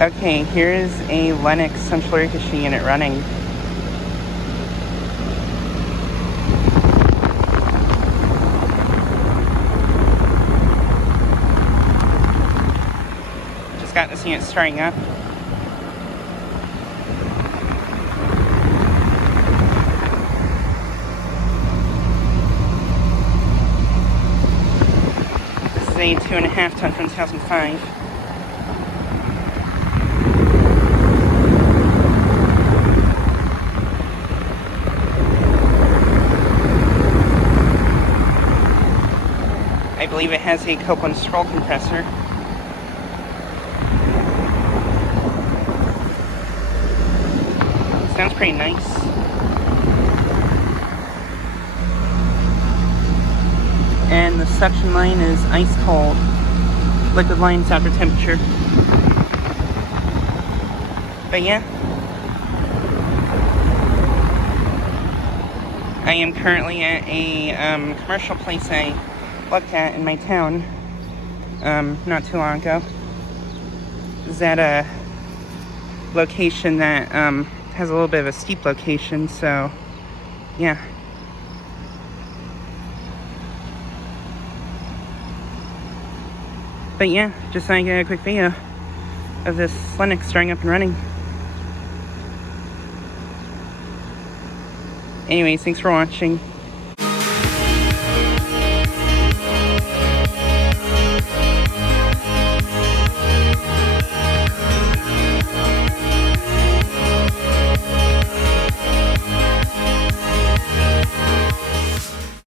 Okay, here's a Lennox central air conditioning unit running. Just got this unit starting up. This is a 2.5 ton from 2005. I believe it has a Copeland scroll compressor. Sounds pretty nice. And the suction line is ice cold. Liquid line's after temperature. But yeah. I am currently at a commercial place I looked at in my town not too long ago. Is at a location that has a little bit of a steep location, so yeah. But yeah, just thought I'd get a quick video of this Lennox starting up and running. Anyways, thanks for watching.